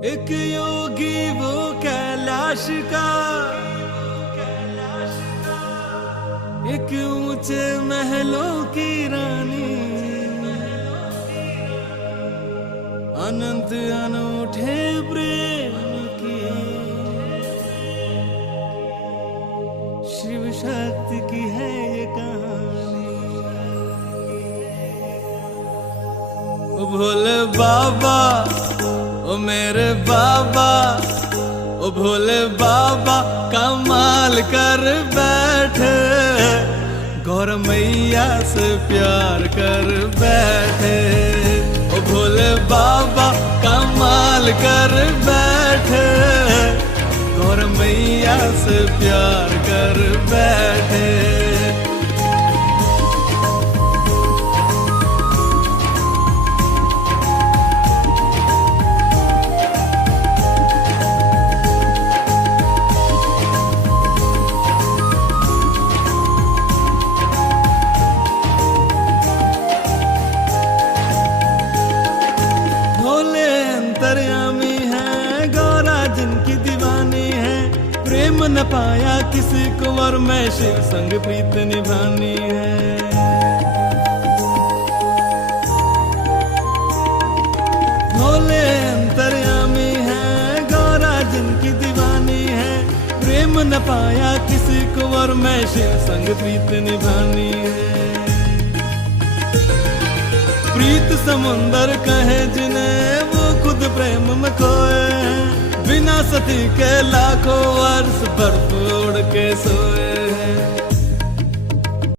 एक योगी वो कैलाश का, एक ऊंचे महलों की रानी, अनंत अनूठे प्रेम की, शिव शक्ति की है ये कहानी। ओ भोले बाबा, ओ मेरे बाबा, ओ भोले बाबा कमाल कर बैठे, गौर मैया से प्यार कर बैठे। ओ भोले बाबा कमाल कर बैठे, गौर मैया से प्यार कर बैठे। अंतर्यामी है गौरा जिनकी दीवानी है, प्रेम न पाया किसी को और मैं शिव संग प्रीत निभानी है। भोले अंतर्यामी है गौरा जिनकी दीवानी है, प्रेम न पाया किसी को और मैं शिव संग प्रीत निभानी है। प्रीत समुंदर कहे जिन्हें वो खुद प्रेम में खोए, बिना सती के लाखों वर्ष बर्फ उड़ के सोए हैं।